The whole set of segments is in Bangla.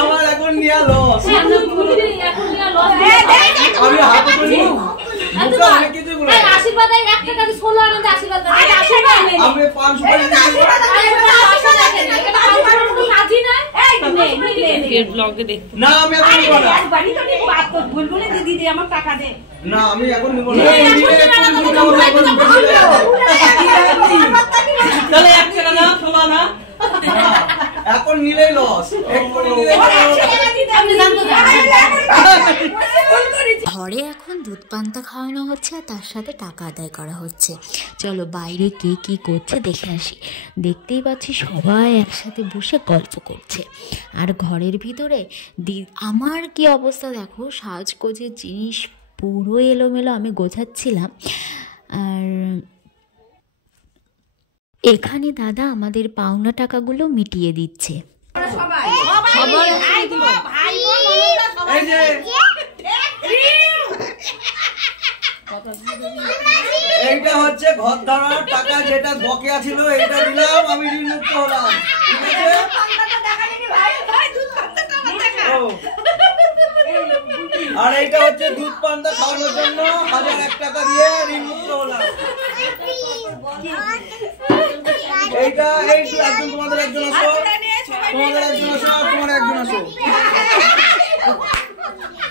আমার এখন নিয়ে লস আমি হাত ধরি আমি কিছু বলি আশীর্বাদ একটা টাকা 16 আনন্দ আশীর্বাদ আমি 500 কাজি না এই ব্লগে দেখ না আমি এখন নিব না বাড়ি তো নিব বাদ তো বুলবুলে দিদি আমার টাকা দে না আমি এখন নিব না তাহলে এক টাকা না খোলা না এখন নিলেই লস ঘরে এখন দুধ পান্তা খাওয়ানো হচ্ছে আর তার সাথে টাকা আদায় করা হচ্ছে। চলো বাইরে কে কি করছে দেখে আসি। দেখতেই পাচ্ছি সবাই একসাথে বসে গল্প করছে আর ঘরের ভিতরে আমার কি অবস্থা দেখো, সাজগোজের জিনিস পুরো এলোমেলো, আমি গোছাচ্ছিলাম। আর এখানে দাদা আমাদের পাওনা টাকাগুলো মিটিয়ে দিচ্ছে। এইটা হচ্ছে ঘর ধরার টাকা, যেটা বকেয়া ছিল এইটা দিলাম, আমি ঋণমুক্ত হলাম। ঠিক আছে, আর এইটা হচ্ছে দুধ পান্তা খাওয়ানোর জন্য 1001 টাকা দিয়ে ঋণমুক্ত হলাম। এইটা একজন তোমাদের একজন আসো, তোমাদের একজন আসো, আর তোমার একজন আসো,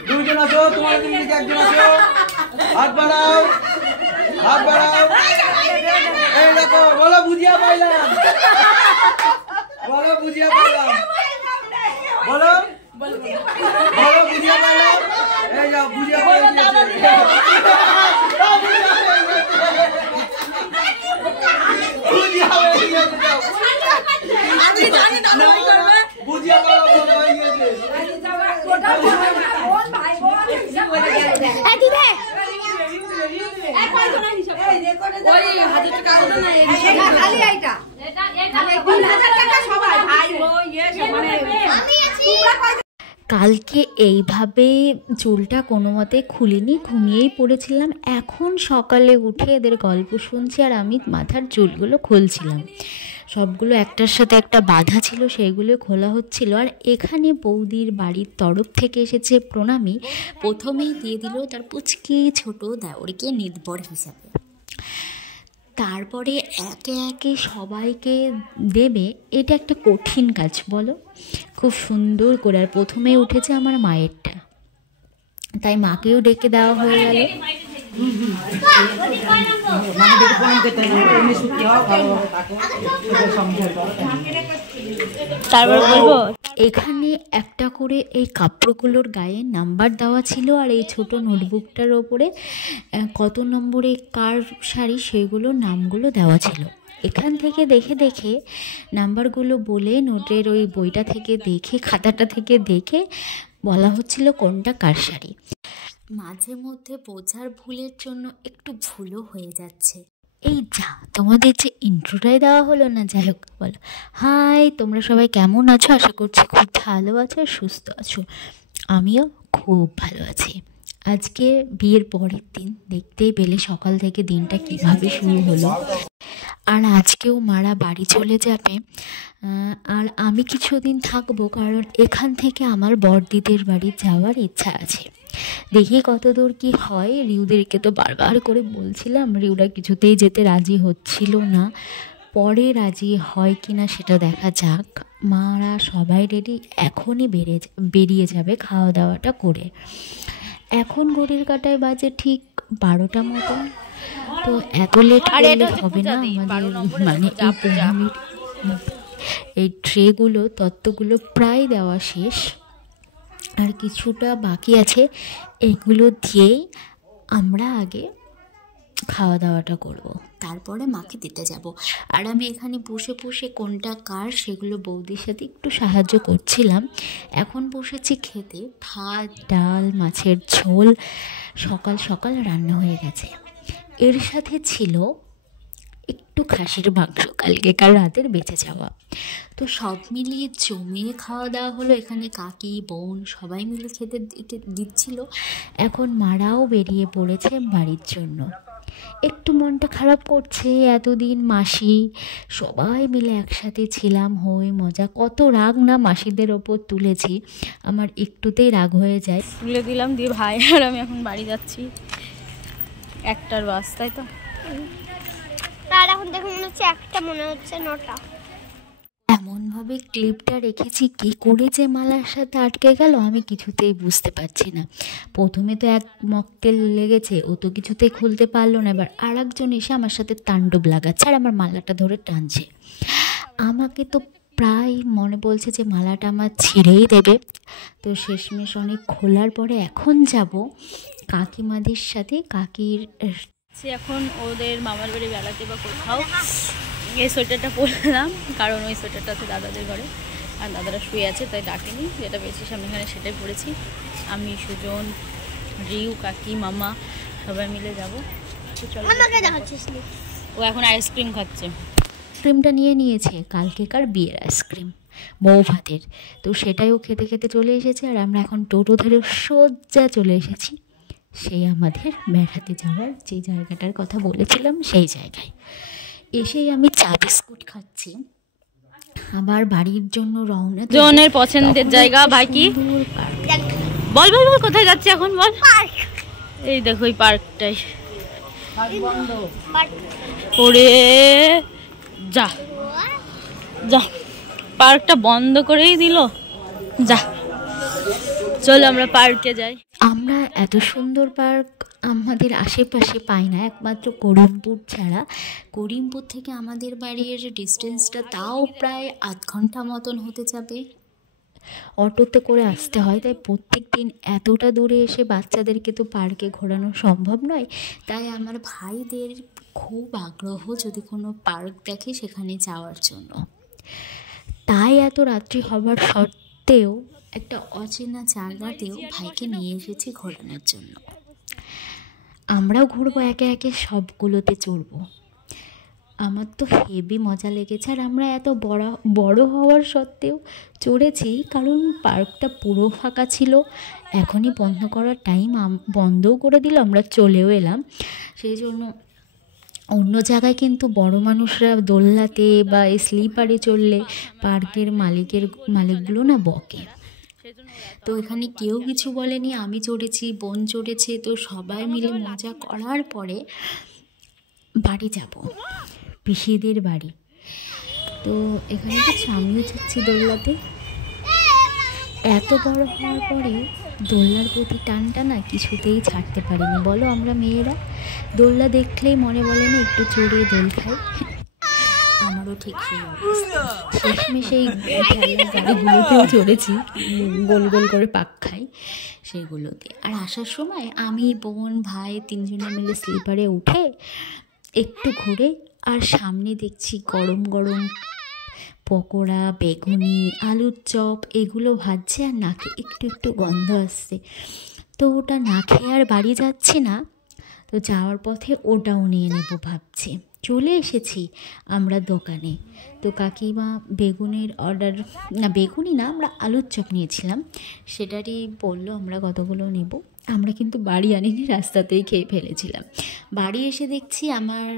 দুইজন আসো, তোমার দিকে একজন আসো, হাত বাড়াও, হাত বাড়াও। এই দেখো, বলো বুঝিয়া পাইলাম, বলো বুঝিয়া পাইলাম, বলো বলো বুঝিয়া পাইলাম। এই যাও বুঝিয়া পাইলাম, কালকে এইভাবে চুলটা কোনো মতে খুলিনি, ঘুমিয়েই পড়েছিলাম। এখন সকালে উঠে এদের গল্প শুনছি আর আমি মাথার চুলগুলো খুলছিলাম। সবগুলো একটার সাথে একটা বাঁধা ছিল, সেইগুলো খোলা হচ্ছিল। আর এখানে বৌদির বাড়ির তরফ থেকে এসেছে প্রণামী, প্রথমেই দিয়ে দিল তার পুচকি ছোট দেওরকে নিদবর হিসাবে। তারপরে একে একে সবাইকে দেবে, এটা একটা কঠিন কাজ বলো, খুব সুন্দর করে। আর প্রথমেই উঠেছে আমার মায়েরটা, তাই মাকেও ডেকে দেওয়া হয়ে গেল। তারপর বলবো এখানে একটা করে এই কাপড়গুলোর গায়ে নাম্বার দেওয়া ছিল, আর এই ছোট নোটবুকটার ওপরে কত নম্বরে কার শাড়ি সেগুলোর নামগুলো দেওয়া ছিল। এখান থেকে দেখে দেখে নাম্বারগুলো বলে নোটের ওই বইটা থেকে দেখে, খাতাটা থেকে দেখে বলা হচ্ছিল কোনটা কার শাড়ি। মাঝে মধ্যে বোঝার ভুলের জন্য একটু ভুলও হয়ে যাচ্ছে। এই যা, তোমাদের যে ইন্ট্রোটাই দেওয়া হলো না। যাই হোক, বলো হাই, তোমরা সবাই কেমন আছো? আশা করছি খুব ভালো আছো আর সুস্থ আছো। আমিও খুব ভালো আছি। আজকে বিয়ের পরের দিন, দেখতেই পেলে সকাল থেকে দিনটা কিভাবে শুরু হলো। আর আজকেও মারা বাড়ি চলে যাবে, আর আমি কিছুদিন থাকবো, কারণ এখান থেকে আমার বড়দিদের বাড়ি যাওয়ার ইচ্ছা আছে। দেখি কতদূর কি হয়। রিউদেরকে তো বারবার করে বলছিলাম, রিউরা কিছুতেই যেতে রাজি হচ্ছিল না। পরে রাজি হয় কি না সেটা দেখা যাক। মারা সবাই রেডি, এখনই বেরিয়ে যাবে খাওয়া দাওয়াটা করে। এখন ঘড়ির কাঁটায় বাজে ঠিক 12টা মতো। তো এত লেট করলে হবে না আমাদের, মানে এই ট্রেগুলো তত্ত্বগুলো প্রায় দেওয়া শেষ, আর কিছুটা বাকি আছে। এগুলো দিয়েই আমরা আগে খাওয়া দাওয়াটা করব, তারপরে মাকে দিতে যাব। আর আমি এখানে বসে বসে কোনটা কার সেগুলো বৌদির সাথে একটু সাহায্য করছিলাম। এখন বসেছি খেতে, ভাত, ডাল, মাছের ঝোল সকাল সকাল রান্না হয়ে গেছে। এর সাথে ছিল একটু খাসির মাংস, কালকেকার রাতের বেঁচে যাওয়া। তো সব মিলিয়ে জমিয়ে খাওয়া দাওয়া হলো। এখানে কাকি বোন সবাই মিলে খেতে দিচ্ছিল। এখন মারাও বেরিয়ে পড়েছে বাড়ির জন্য। একটু মনটা খারাপ করছে, এতদিন মাসি সবাই মিলে একসাথে ছিলাম, হই মজা, কত রাগ না মাসিদের ওপর তুলেছি, আমার একটুতেই রাগ হয়ে যায়। তুলে দিলাম দিয়ে ভাই আর আমি এখন বাড়ি যাচ্ছি, 1টার বাস, তাই তো? আর এখন দেখে মনে হচ্ছে 1টা, মনে হচ্ছে 9টা। এমনভাবে ক্লিপটা রেখেছি, কি করে যে মালার সাথে আটকে গেল আমি কিছুতেই বুঝতে পারছি না। প্রথমে তো এক মকটেল লেগেছে, ও তো কিছুতেই খুলতে পারলো না। এবার আর একজন এসে আমার সাথে তাণ্ডব লাগাচ্ছে আর আমার মালাটা ধরে টানছে। আমাকে তো প্রায় মনে বলছে যে মালাটা আমার ছিঁড়েই দেবে। তো শেষমেশ অনেক খোলার পরে এখন যাব কাকিমাদের সাথে, কাকির এখন ওদের মামার বাড়ি বেড়াতে বা কোথাও। এই সোয়েটারটা পরলাম কারণ ওই সোয়েটারটা আছে দাদাদের ঘরে, আর দাদারা শুয়ে আছে তাই ডাকেনি। যেটা পেয়েছি সামনে এখানে সেটাই পরেছি। আমি, সুজন, রিউ, কাকি, মামা সবাই মিলে যাবো। ও এখন আইসক্রিম খাচ্ছে। আইসক্রিমটা নিয়েছে কালকেকার বিয়ের আইসক্রিম, বউ ভাতের। তো সেটাইও খেতে খেতে চলে এসেছে। আর আমরা এখন টোটো ধরে সোজা চলে এসেছি সেই আমাদের বেড়াতে যাওয়ার যে জায়গাটার কথা বলেছিলাম সেই জায়গায়। এসেই আমি চা বিস্কুট খাচ্ছি, আবার বাড়ির জন্য রওনা। জনের পছন্দের জায়গা ভাই কি বল বল বল, কোথায় যাচ্ছে এখন বল? এই দেখো এই পার্কটাই ওরে, যা যা, পার্কটা বন্ধ করেই দিল। যা চলো আমরা পার্কে যাই। আমরা এত সুন্দর পার্ক আমাদের আশেপাশে পাই না, একমাত্র করিমপুর ছাড়া। করিমপুর থেকে আমাদের বাড়ির ডিস্টেন্সটা তাও প্রায় 8 ঘন্টা মতন হতে যাবে, অটোতে করে আসতে হয়। তাই প্রত্যেক দিন এতটা দূরে এসে বাচ্চাদেরকে তো পার্কে ঘোরানো সম্ভব নয়। তাই আমার ভাইদের খুব আগ্রহ যদি কোনো পার্ক দেখে সেখানে যাওয়ার জন্য। তাই এত রাত্রি হবার সত্ত্বেও একটা অচেনা জায়গাতেও ভাইকে নিয়ে এসেছি ঘোরানোর জন্য। আমরাও ঘুরবো, একে একে সবগুলোতে চড়বো। আমার তো হেভি মজা লেগেছে। আর আমরা এত বড় হওয়ার সত্ত্বেও চড়েছি কারণ পার্কটা পুরো ফাঁকা ছিল। এখনই বন্ধ করার টাইম, বন্ধও করে দিল, আমরা চলেও এলাম। সেই জন্য অন্য জায়গায় কিন্তু বড় মানুষরা দোলনাতে বা স্লিপারে চললে পার্কের মালিকগুলো না বকে। তো এখানে কেউ কিছু বলেনি, আমি চড়েছি, বোন চড়েছে। তো সবাই মিলে মজা করার পরে বাড়ি যাব, পিসিদের বাড়ি। তো এখানে তো আমিও যাচ্ছি দোলনাতে। এত বড় হওয়ার পরে দোলনার প্রতি টানটা না কিছুতেই ছাড়তে পারিনি। বলো, আমরা মেয়েরা দোলনা দেখলেই মনে বলে না একটু চড়ে দোল খাই। আমারও ঠিক সেই অবস্থা। শেষমেশ এই গাড়িগুলোতেও চড়েছি, গোল গোল করে পাক খাই সেগুলোতে। আর আসার সময় আমি, বোন, ভাই 3 জনে মিলে স্লিপারে উঠে একটু ঘুরে, আর সামনে দেখছি গরম গরম পকোড়া, বেগুনি, আলুর চপ এগুলো ভাজছে আর নাকে একটু একটু গন্ধ আসছে। তো ওটা না খেয়ে আর বাড়ি যাচ্ছি না, তো যাওয়ার পথে ওটাও নিয়ে নেব ভাবছি। চলে এসেছি আমরা দোকানে। তো কাকিমা বেগুনের অর্ডার, না বেগুনি না, আমরা আলুর চপ নিয়েছিলাম, সেটারই বললো আমরা কতগুলো নেব। আমরা কিন্তু বাড়ি আনিনি, রাস্তাতেই খেয়ে ফেলেছিলাম। বাড়ি এসে দেখছি আমার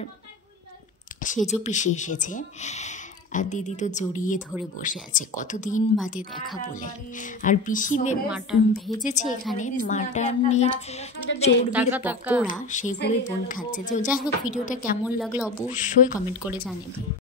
সেজো পিসি এসেছে, আর দিদি তো জড়িয়ে ধরে বসে আছে, কতদিন বাদে দেখা বলে। আর পিসি মাটন ভেজেছে এখানে, মাটনের চর্বির পকোড়া, সেগুলোই বোন খাচ্ছে। যাই হোক, ভিডিওটা কেমন লাগলো অবশ্যই কমেন্ট করে জানাবে।